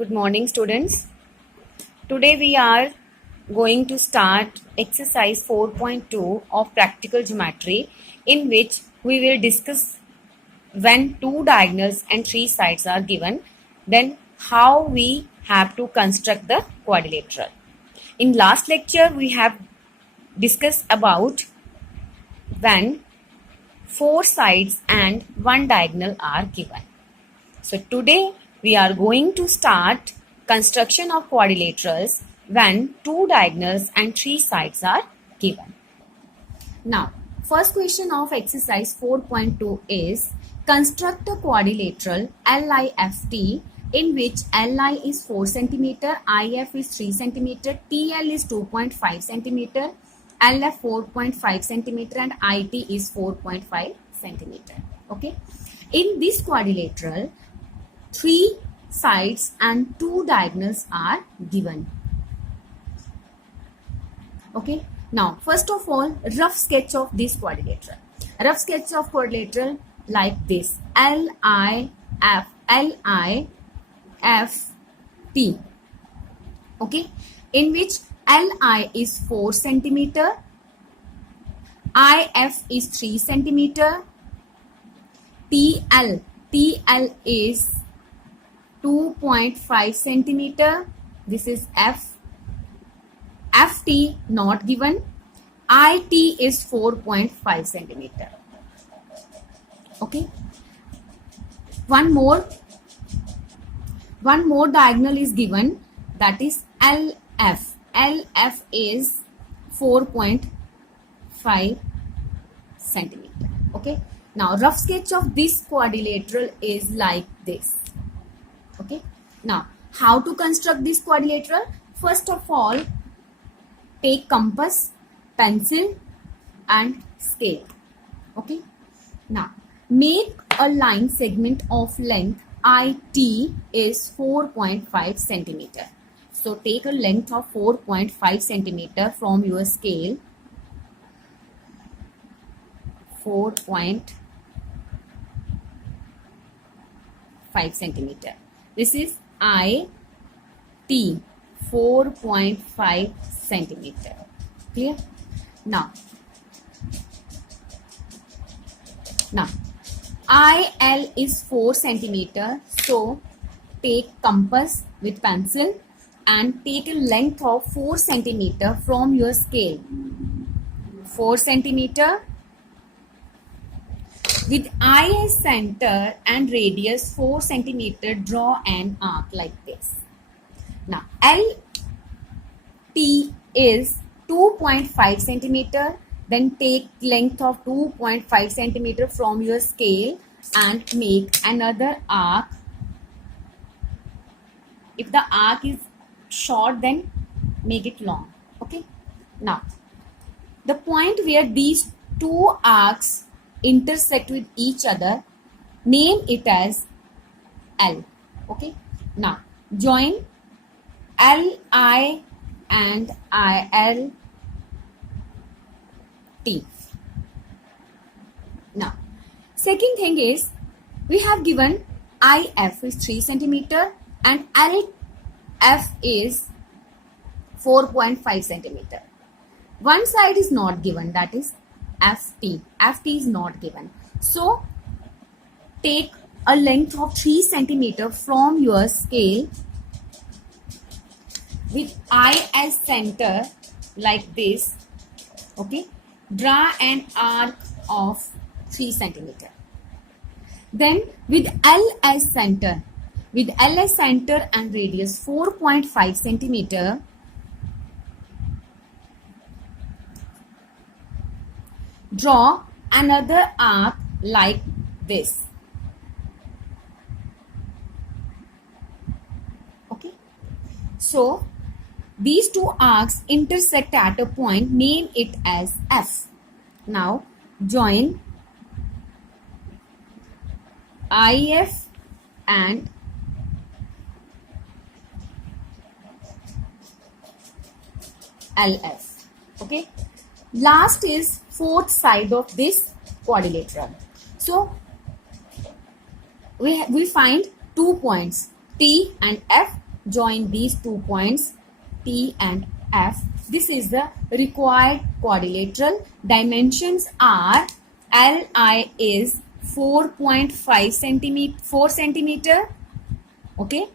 Good morning, students. Today we are going to start exercise 4.2 of practical geometry, in which we will discuss when two diagonals and three sides are given, then how we have to construct the quadrilateral. In last lecture, we have discussed about when four sides and one diagonal are given. So today we are going to start construction of quadrilaterals when two diagonals and three sides are given. Now, first question of exercise 4.2 is construct a quadrilateral LIFT in which LI is 4 cm, IF is 3 cm, TL is 2.5 cm, LF 4.5 cm and IT is 4.5 cm. Okay. In this quadrilateral, three sides and two diagonals are given. Okay. Now, first of all, rough sketch of this quadrilateral. Rough sketch of quadrilateral like this: LIFT. Okay. In which LI is 4 cm, IF is 3 cm, TL is 2.5 centimeter. This is F. FT not given. IT is 4.5 centimeter. Okay. One more diagonal is given, that is LF. LF is 4.5 centimeter. Okay. Now, rough sketch of this quadrilateral is like this. Okay. Now, how to construct this quadrilateral? First of all, take compass, pencil and scale. Okay. Now, make a line segment of length IT is 4.5 centimeter. So, take a length of 4.5 centimeter from your scale. 4.5 centimeter. This is IT, 4.5 centimeter. Clear? Now, IL is 4 centimeter. So, take compass with pencil and take a length of 4 centimeter from your scale. 4 centimeter. With IS center and radius 4 centimeter, draw an arc like this. Now, LT is 2.5 centimeter. Then take length of 2.5 centimeter from your scale and make another arc. If the arc is short, then make it long. Okay. Now, the point where these two arcs intersect with each other, name it as L. Okay. Now, join LI and IL T. Now, second thing is, we have given IF is 3 centimeter and LF is 4.5 centimeter. One side is not given, that is FT. FT is not given. So, take a length of 3 centimeter from your scale with IS center like this. Okay. Draw an arc of 3 centimeter. Then with LS center and radius 4.5 centimeter, draw another arc like this. Okay. So, these two arcs intersect at a point, name it as F. Now, join IF and LF. Okay. Last is fourth side of this quadrilateral. So, we find 2 points T and F join these 2 points T and F. This is the required quadrilateral. Dimensions are Li is 4.5 centimeter, 4 centimeter. Okay.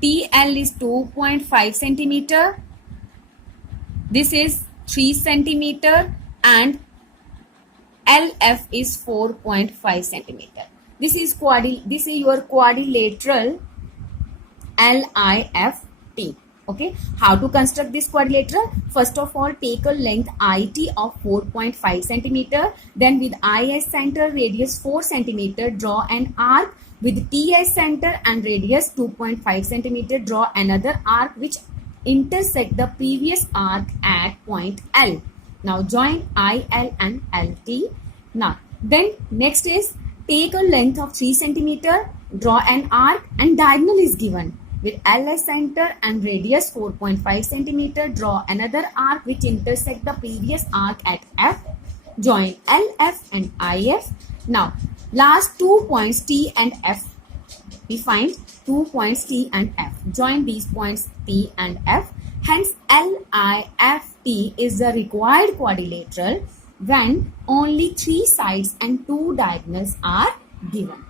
TL is 2.5 centimeter. This is 3 centimeter and LF is 4.5 centimeter. This is your quadrilateral LIFT. Okay, how to construct this quadrilateral? First of all, take a length IT of 4.5 centimeter. Then with IS center, radius 4 centimeter, draw an arc. With TS center and radius 2.5 centimeter, draw another arc which intersect the previous arc at point L. Now join IL and LT. Now then next is take a length of 3 centimeter, draw an arc and diagonal is given. With LS center and radius 4.5 centimeter, draw another arc which intersect the previous arc at F. Join LF and IF. Now last 2 points T and F. We find 2 points T and F. Join these points T and F. Hence LIFT is the required quadrilateral when only 3 sides and 2 diagonals are given.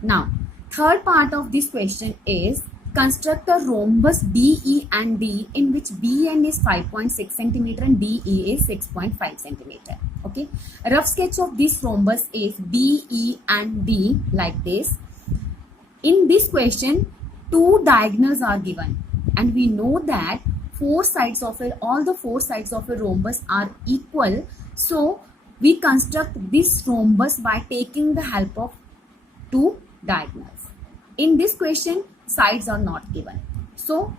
Now, third part of this question is construct a rhombus BE and D in which BN is 5.6 centimeter and DE is 6.5 centimeter. Okay, a rough sketch of this rhombus is BE and D like this. In this question, 2 diagonals are given and we know that all the four sides of a rhombus are equal. So we construct this rhombus by taking the help of 2 diagonals. In this question, sides are not given. So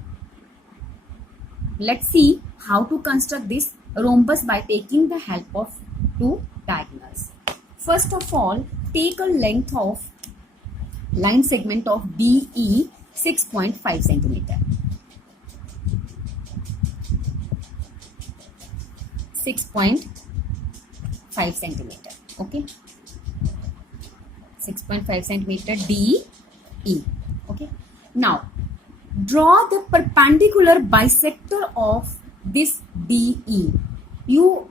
let's see how to construct this rhombus by taking the help of 2 diagonals. First of all, take a length of line segment of BE 6.5 centimeter. 6.5 centimeter. Okay. 6.5 centimeter DE. Okay. Now, draw the perpendicular bisector of this DE. You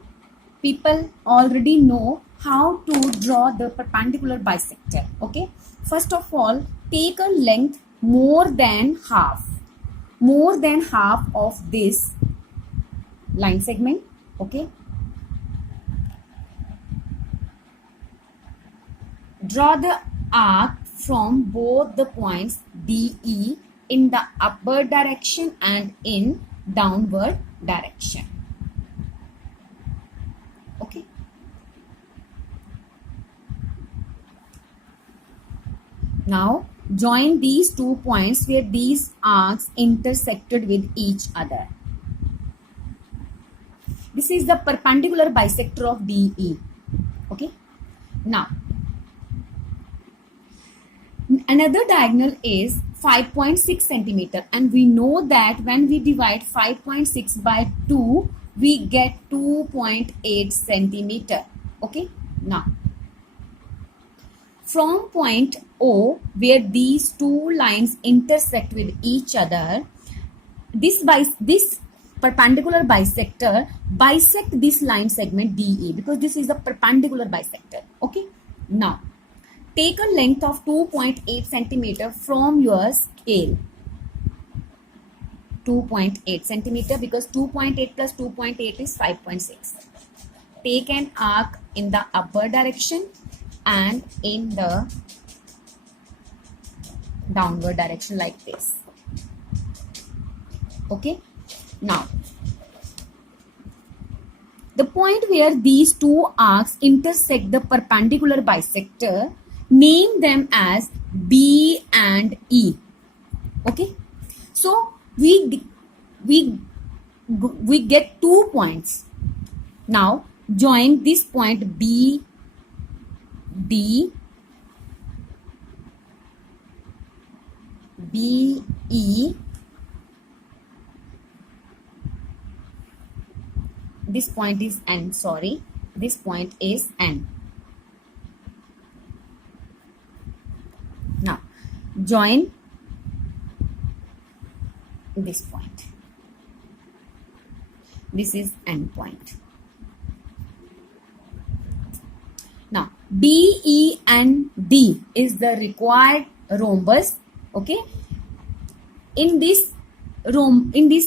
people already know how to draw the perpendicular bisector. Okay. First of all, take a length more than half of this line segment. Okay. Draw the arc from both the points DE in the upward direction and in downward direction. Okay. Now join these 2 points where these arcs intersected with each other. This is the perpendicular bisector of DE. Okay. Now, another diagonal is 5.6 centimeter and we know that when we divide 5.6 by 2, we get 2.8 centimeter. Okay. Now, from point O where these 2 lines intersect with each other, this perpendicular bisector bisect this line segment DE because this is a perpendicular bisector. Okay. Now, take a length of 2.8 centimeter from your scale. 2.8 centimeter because 2.8 plus 2.8 is 5.6. Take an arc in the upward direction and in the downward direction like this. Okay. Now, the point where these 2 arcs intersect the perpendicular bisector, name them as B and E. Okay. So we get 2 points. Now join this point B, D, B, E. This point is N, sorry. This point is N. Now, join this point. This is end point. Now B, E and D is the required rhombus. Okay. In this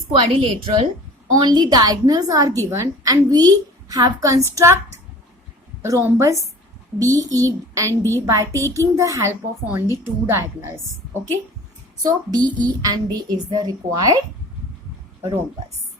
quadrilateral, only diagonals are given, and we have construct rhombus B, E and D by taking the help of only two diagonals. Okay. So B, E and D is the required rhombus.